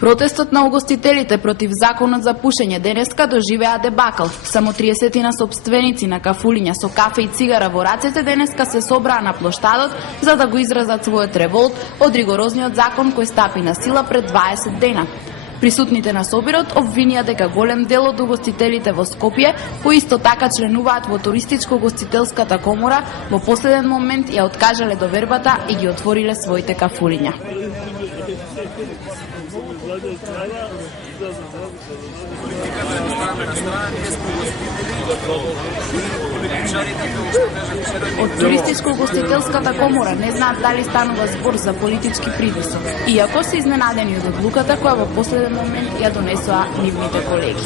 Протестот на угостителите против законот за пушење денеска доживеа дебакл. Само 30 сопственици на кафулиња со кафе и цигара во рацете денеска се собраа на плоштадот за да го изразат својот револт од ригорозниот закон кој стапи на сила пред 20 дена. Присутните на собирот обвинија дека голем дел од угостителите во Скопје, кои исто така членуваат во туристичко-угостителската комора, во последен момент ја откажале довербата и ги отвориле своите кафулиња. Од туристичко-угостителската комора не знаат дали станува збор за политички притисок, иако се изненадени од одлуката која во последен момент ја донесоа нивните колеги.